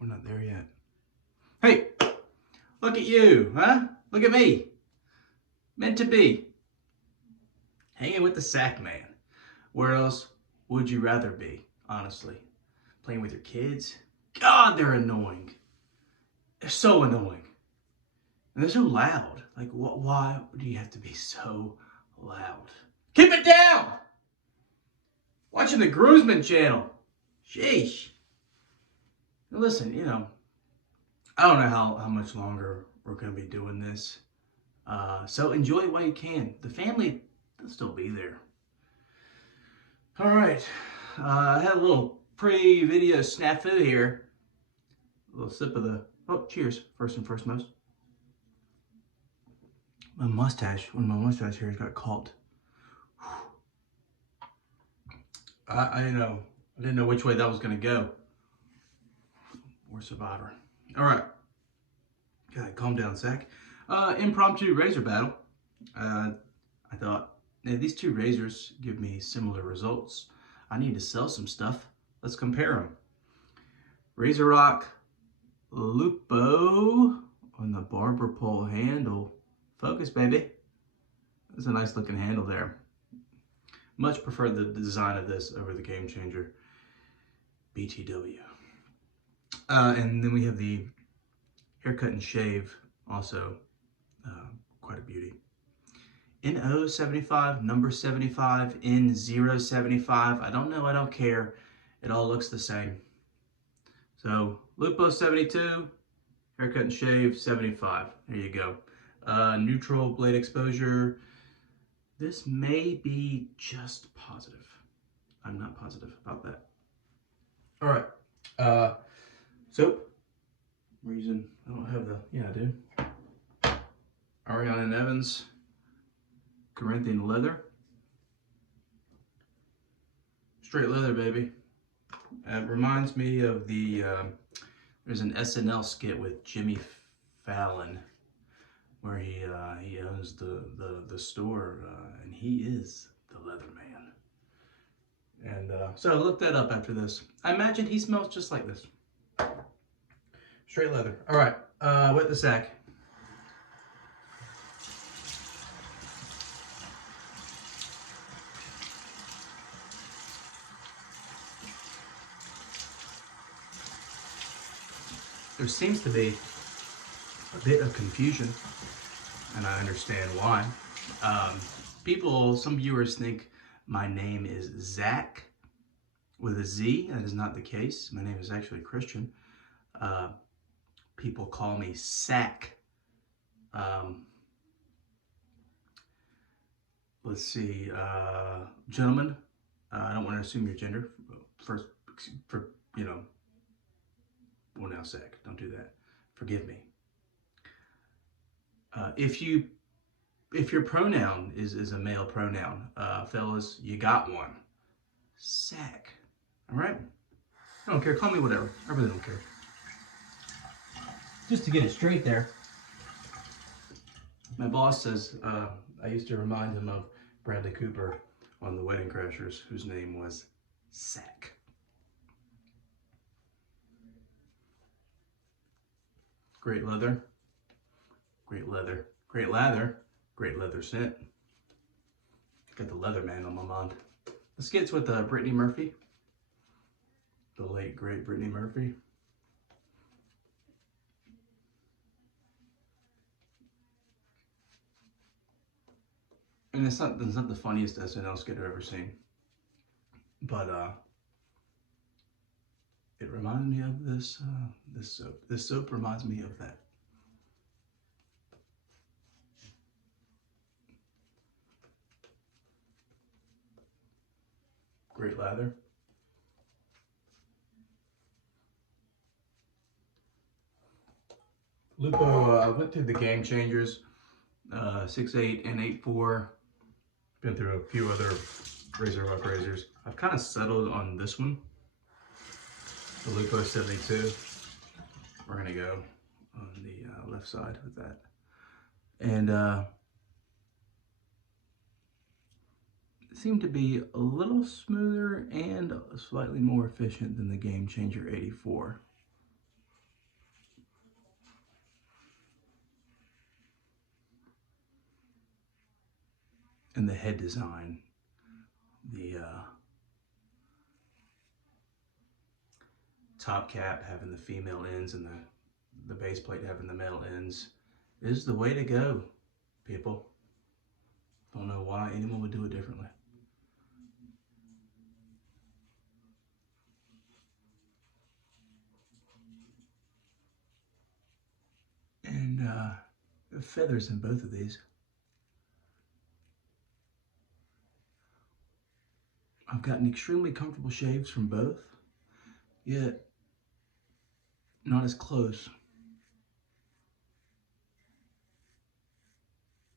we're not there yet. Hey, look at you, huh? Look at me. Meant to be. Hanging with the Sacc man. Where else would you rather be, honestly? Playing with your kids? God, they're annoying. They're so annoying. And they're so loud. Like, why do you have to be so loud? Keep it down! Watching the Groomsman channel. Sheesh. Now listen, you know, I don't know how much longer we're going to be doing this. So enjoy it while you can. The family will still be there. All right. I had a little pre-video snafu here. A little sip of the... Oh, cheers, first and foremost. My mustache, one of my mustache hairs got caught. I didn't know which way that was going to go. Or Survivor. All right. Okay, calm down, Sacc. Impromptu razor battle. I thought, hey, these two razors give me similar results. I need to sell some stuff. Let's compare them. Razorock Lupo on the barber pole handle. Focus, baby. That's a nice looking handle there. Much prefer the design of this over the Game Changer BTW. And then we have the haircut and shave, also quite a beauty. no75, number 75, N075. I don't know, I don't care. It all looks the same. So Lupo 72, haircut and shave 75. There you go. Neutral blade exposure. This may be just positive. I'm not positive about that. All right. Soap. Reason I don't have the, yeah, I do. Ariana and Evans. Corinthian leather. Straight leather, baby. It reminds me of the, there's an SNL skit with Jimmy Fallon where he owns the store, and he is the leather man. And so I looked that up after this. I imagine he smells just like this. Straight leather. All right, wet the Sacc. There seems to be a bit of confusion, and I understand why. Some viewers think my name is Sacc with a Z. That is not the case. My name is actually Christian. People call me Sacc. Let's see, gentlemen, I don't want to assume your gender. First, well, now, Sacc, don't do that. Forgive me. If your pronoun is a male pronoun, fellas, you got one. Sacc. All right? I don't care. Call me whatever. I really don't care. Just to get it straight there. My boss says I used to remind him of Bradley Cooper on The Wedding Crashers, whose name was Sacc. Great leather. Great leather. Great lather. Great leather scent. Got the leather man on my mind. The skits with Brittany Murphy. The late, great Brittany Murphy. And it's not the funniest SNL skit I've ever seen. But it reminded me of this soap. This soap reminds me of that. Great lather. Lupo, I went through the Game Changers, 6.8 and 8.4. Been through a few other Razorock razors. I've kind of settled on this one, the Lupo 72. We're gonna go on the left side with that. And it seemed to be a little smoother and slightly more efficient than the Game Changer 84. and the head design, the top cap having the female ends and the base plate having the male ends is the way to go, people. Don't know why anyone would do it differently. And feathers in both of these. I've gotten extremely comfortable shaves from both, yet not as close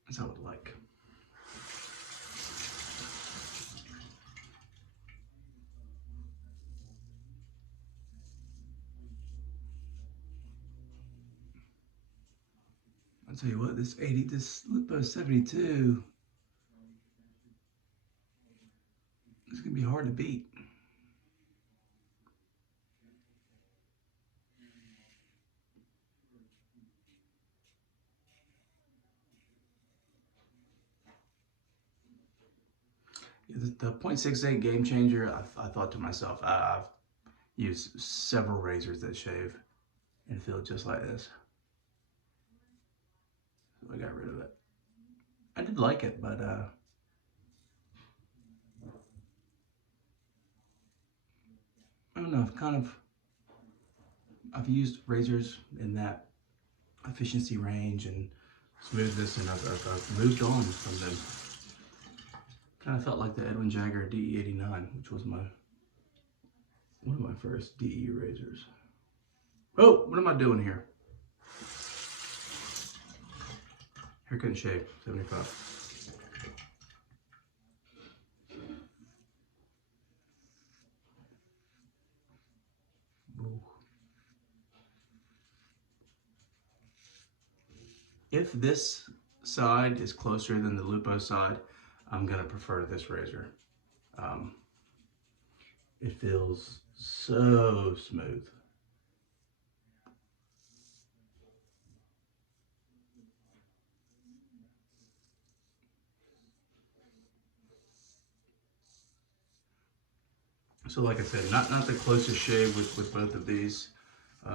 as I would like. I'll tell you what, this Lupo 72, it's gonna be hard to beat. The .68 Game Changer, I thought to myself, I've used several razors that shave and feel just like this. So I got rid of it. I did like it, but I don't know, I've used razors in that efficiency range and smoothness, and I've moved on from them. Kind of felt like the Edwin Jagger DE89, which was one of my first DE razors. Oh, what am I doing here? Haircut and shave, 75. Ooh. If this side is closer than the Lupo side, I'm gonna prefer this razor. It feels so smooth. So like I said, not the closest shave with both of these.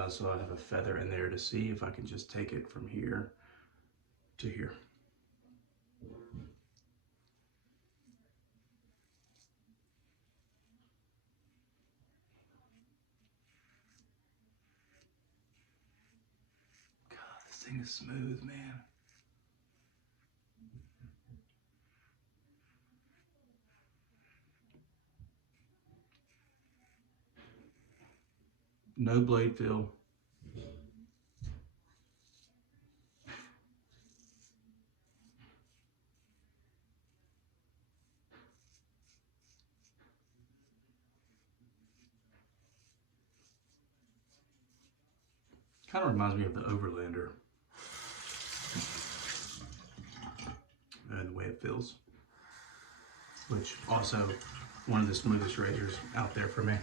So I have a feather in there to see if I can just take it from here to here. God, this thing is smooth, man. No blade feel. Kind of reminds me of the Overlander and the way it feels, which also one of the smoothest razors out there for me.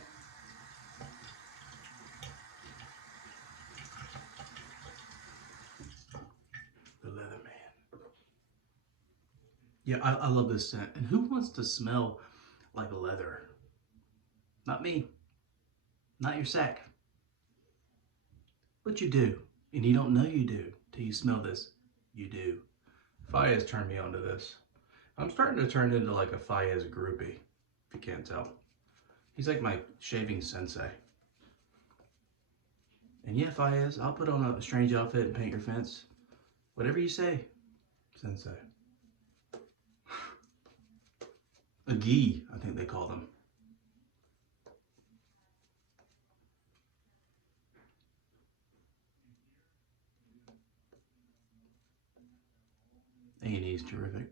The Leather Man. Yeah, I love this scent. And who wants to smell like leather? Not me. Not your Sacc. But you do. And you don't know you do till you smell this. You do. Fayez turned me onto this. I'm starting to turn into like a Fayez groupie, if you can't tell. He's like my shaving sensei. And yeah, Fayez, I'll put on a strange outfit and paint your fence. Whatever you say, sensei. A gi, I think they call them. A&E is terrific.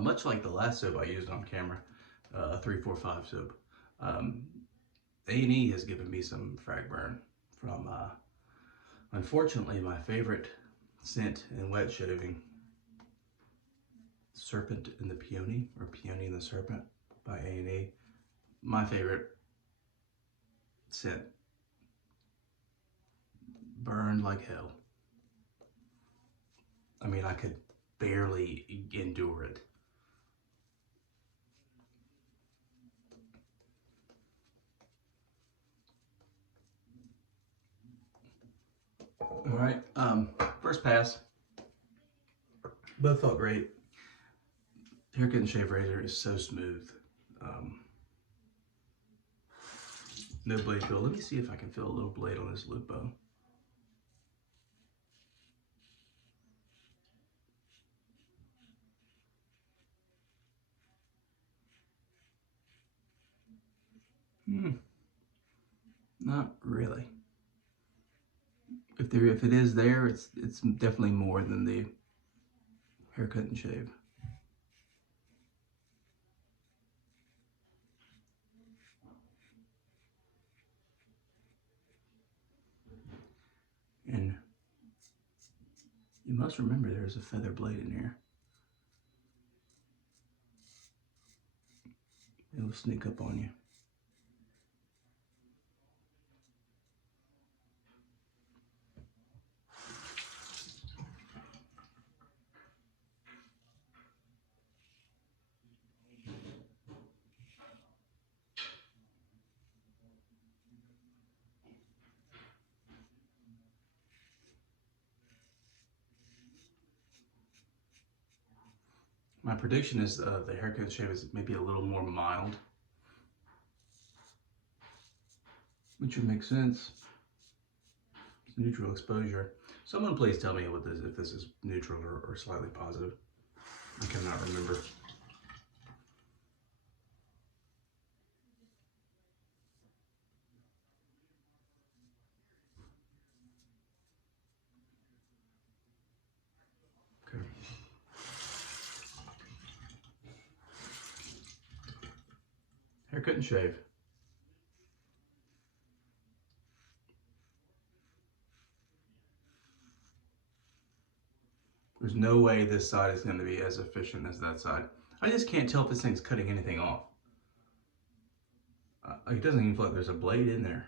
Much like the last soap I used on camera, a 345 soap. A&E has given me some frag burn from, unfortunately, my favorite scent in wet shaving, Serpent and the Peony, or Peony and the Serpent by A&E. My favorite scent. Burned like hell. I mean, I could barely endure it. All right, first pass. Both felt great. Haircut and shave razor is so smooth. No blade feel. Let me see if I can feel a little blade on this Lupo. Not really. If it is there, it's definitely more than the haircut and shave. And you must remember there's a feather blade in here. It'll sneak up on you. My prediction is the haircut and shave is maybe a little more mild, which would make sense. It's neutral exposure. Someone please tell me what this, if this is neutral or slightly positive. I cannot remember. Okay. Haircut and shave. There's no way this side is going to be as efficient as that side. I just can't tell if this thing's cutting anything off. It doesn't even feel like there's a blade in there.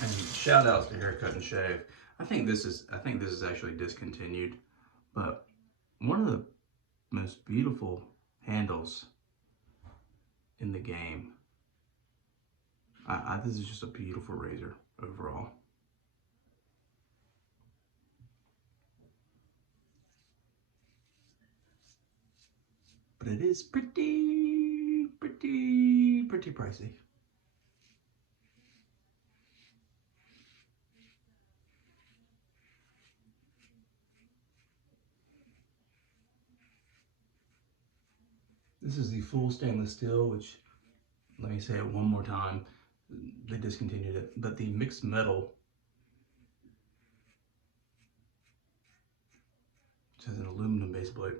And shout outs to Haircut and Shave. I think this is actually discontinued, but one of the most beautiful handles in the game. This is just a beautiful razor overall. But it is pretty pricey. This is the full stainless steel, which, let me say it one more time, they discontinued it. But the mixed metal, which has an aluminum base plate,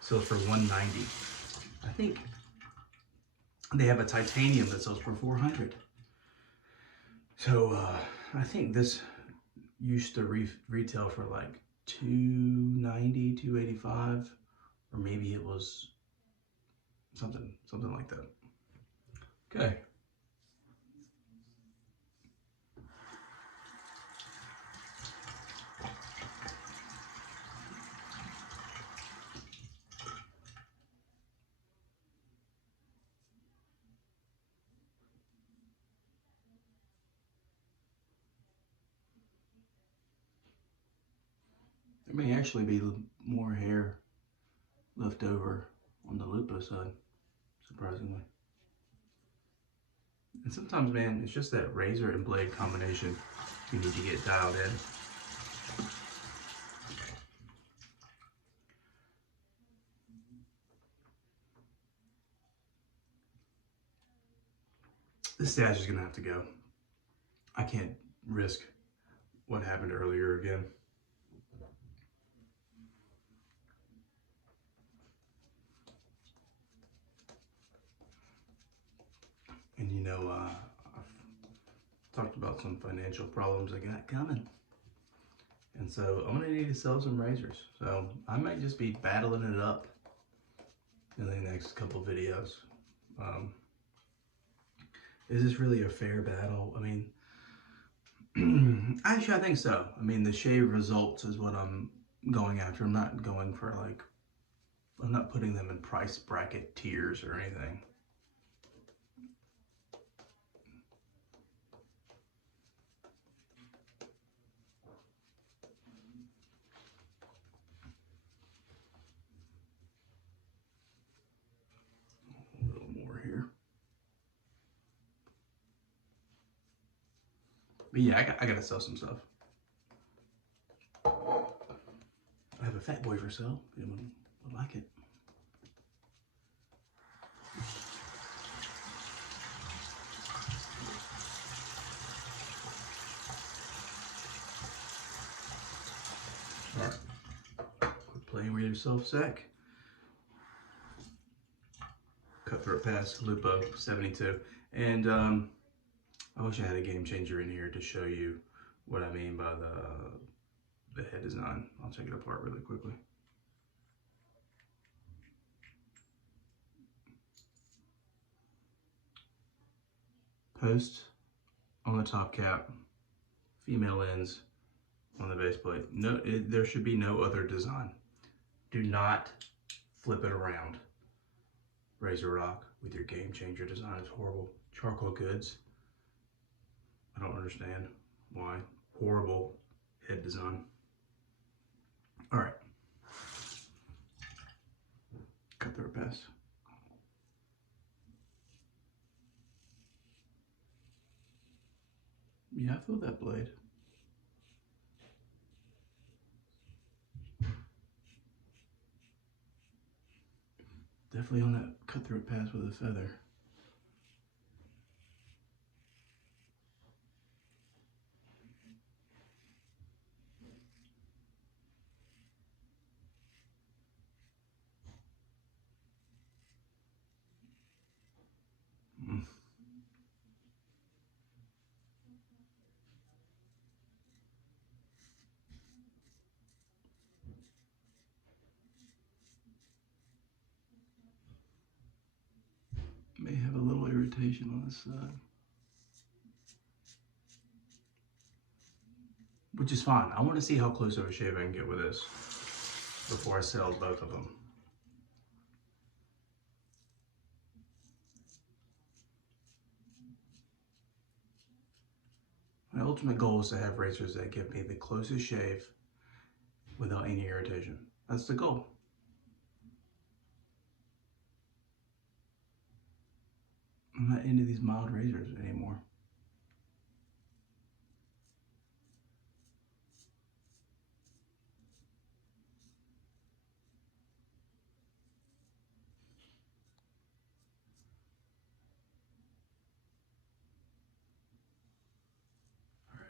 sells for $190. I think they have a titanium that sells for $400. So I think this used to retail for like $290, $285, or maybe it was something like that. Okay. There may actually be more hair left over on the Lupo side, surprisingly. And sometimes, man, it's just that razor and blade combination you need to get dialed in. This stash is gonna have to go. I can't risk what happened earlier again. And you know, I've talked about some financial problems I got coming. And so I'm gonna need to sell some razors. So I might just be battling it up in the next couple videos. Is this really a fair battle? I mean, actually I think so. I mean, the shave results is what I'm going after. I'm not going for like, I'm not putting them in price bracket tiers or anything. A little more here. But yeah, I gotta sell some stuff. I have a fat boy for sale. Anyone would like it? All right. Quit playing with yourself, Sacc. Cutthroat Pass, Lupo, 72. And I wish I had a game changer in here to show you what I mean by the head design. I'll take it apart really quickly. Post on the top cap, female ends on the base plate. No, there should be no other design. Do not flip it around. Razorock with your game changer design is horrible. Charcoal goods. I don't understand why. Horrible head design. All right. Cutthroat Pass. Yeah, I feel that blade. Definitely on that Cutthroat Pass with a feather. May have a little irritation on this side. Which is fine. I want to see how close of a shave I can get with this before I sell both of them. My ultimate goal is to have razors that give me the closest shave without any irritation. That's the goal. I'm not into these mild razors anymore. All right.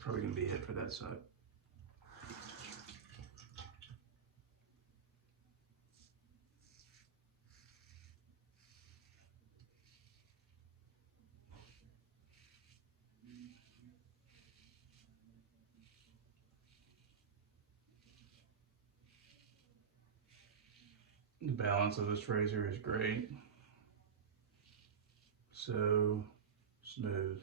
Probably gonna be a hit for that side. The balance of this razor is great. So smooth.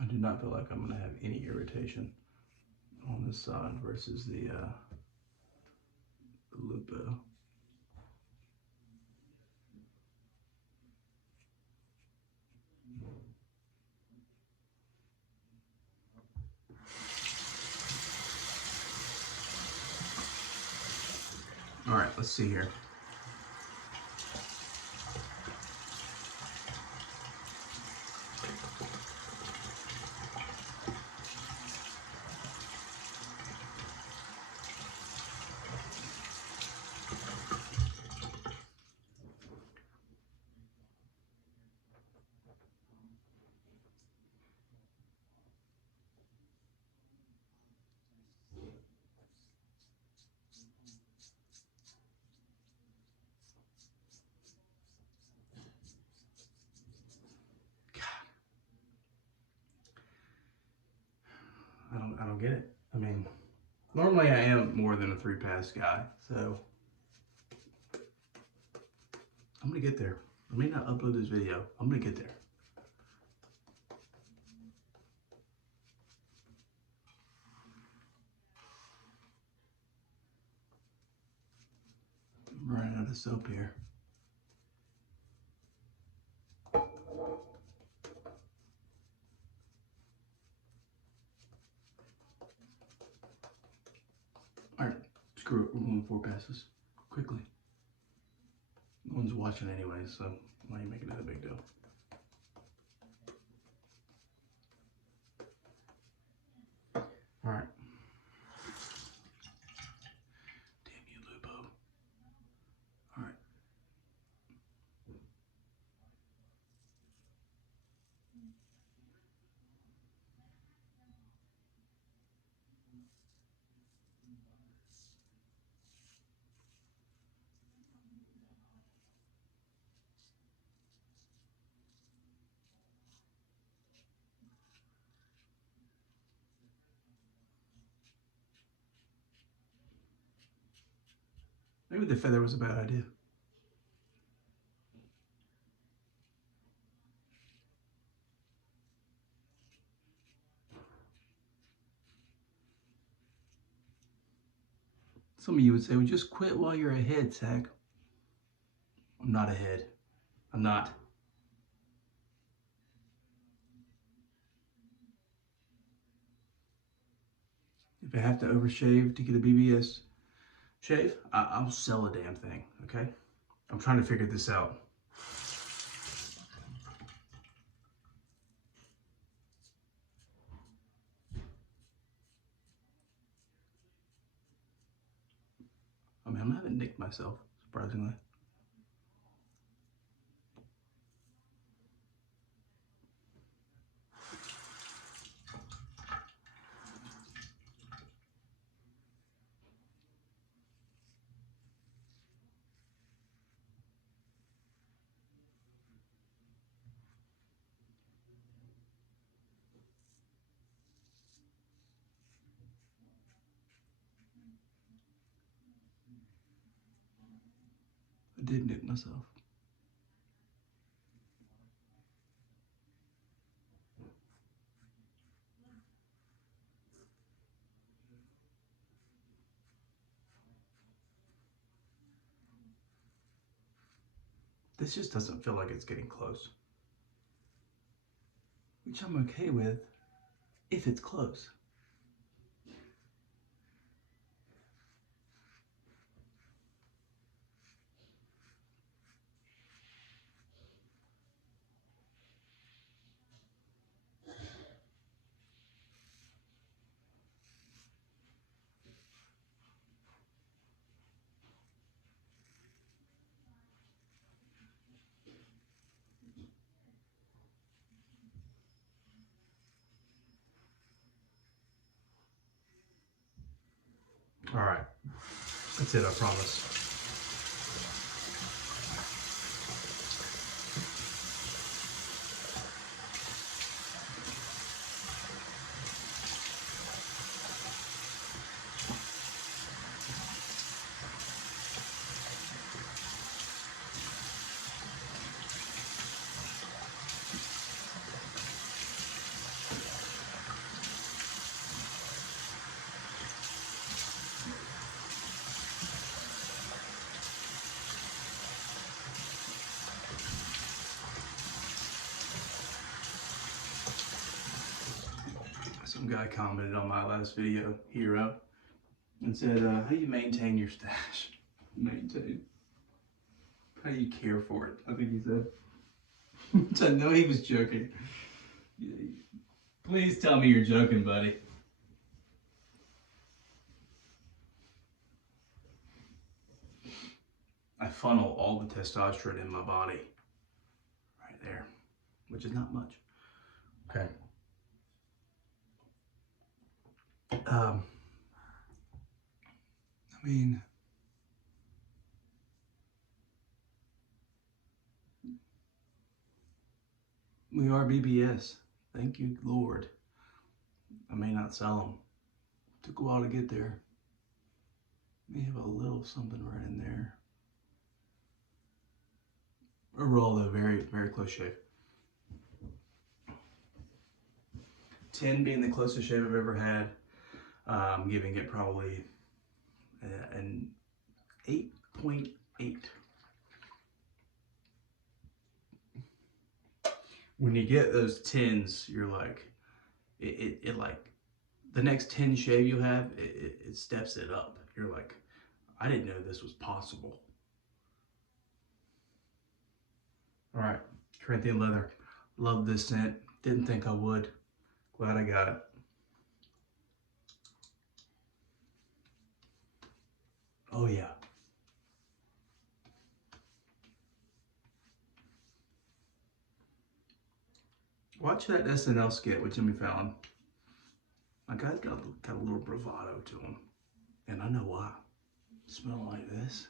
I do not feel like I'm gonna have any irritation on this side versus the Lupo. All right, let's see here. I don't get it. I mean, normally I am more than a 3-pass guy, so I'm gonna get there. I may not upload this video. I'm gonna get there. I'm running out of soap here. Alright, screw it. We're going 4 passes. Quickly. No one's watching anyway, so why are you making it a big deal? Alright. Damn you, Lupo. Alright. Maybe the feather was a bad idea. Some of you would say, well, just quit while you're ahead, Sacc. I'm not ahead. I'm not. If I have to overshave to get a BBS shave, I'll sell a damn thing, okay? I'm trying to figure this out. I mean, I haven't nicked myself, surprisingly. I did nick myself. This just doesn't feel like it's getting close. Which I'm okay with if it's close. All right, that's it, I promise. Some guy commented on my last video, Hero, and said, how do you maintain your stash? Maintain? How do you care for it? I think he said. Which I know he was joking. Please tell me you're joking, buddy. I funnel all the testosterone in my body. Right there. Which is not much. Okay. I mean, we are BBS. Thank you, Lord. I may not sell them. Took a while to get there. We have a little something right in there. Overall, though, very, very close shave. 10 being the closest shave I've ever had. I'm giving it probably an 8.8. When you get those 10s, you're like, it like, the next 10 shave you have, it steps it up. You're like, I didn't know this was possible. All right, Corinthian leather. Love this scent. Didn't think I would. Glad I got it. Oh yeah. Watch that SNL skit with Jimmy Fallon. My guy's got a little bravado to him. And I know why. Smell like this.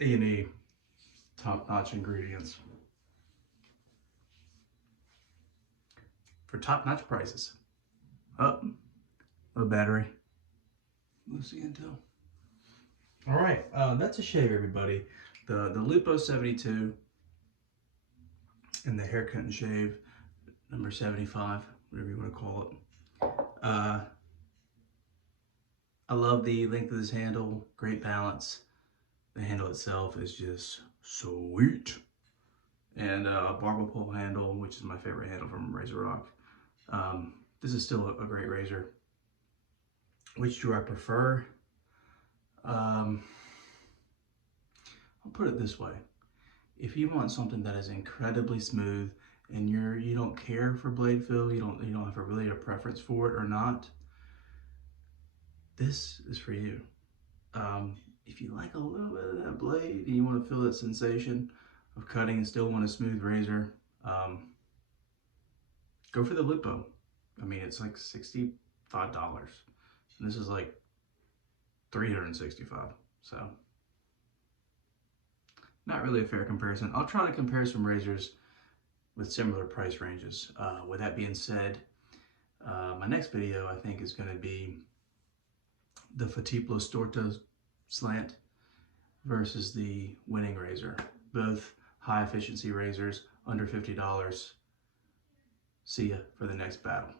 A&E, top-notch ingredients. For top-notch prices. Oh, low battery. Lucy Intel. All right, that's a shave, everybody. The Lupo 72 and the haircut and shave number 75, whatever you want to call it. I love the length of this handle, great balance. The handle itself is just sweet. And a barbell pole handle, which is my favorite handle from Razorock. This is still a great razor. Which do I prefer? I'll put it this way. If you want something that is incredibly smooth and you don't care for blade fill, you don't have really a preference for it or not, this is for you. If you like a little bit of that blade and you want to feel that sensation of cutting and still want a smooth razor, go for the Lupo. I mean, it's like $65, and this is like $365. So not really a fair comparison. I'll try to compare some razors with similar price ranges. With that being said, my next video I think is going to be the Fatiplo Storta slant versus the winning razor. Both high efficiency razors under $50. See ya for the next battle.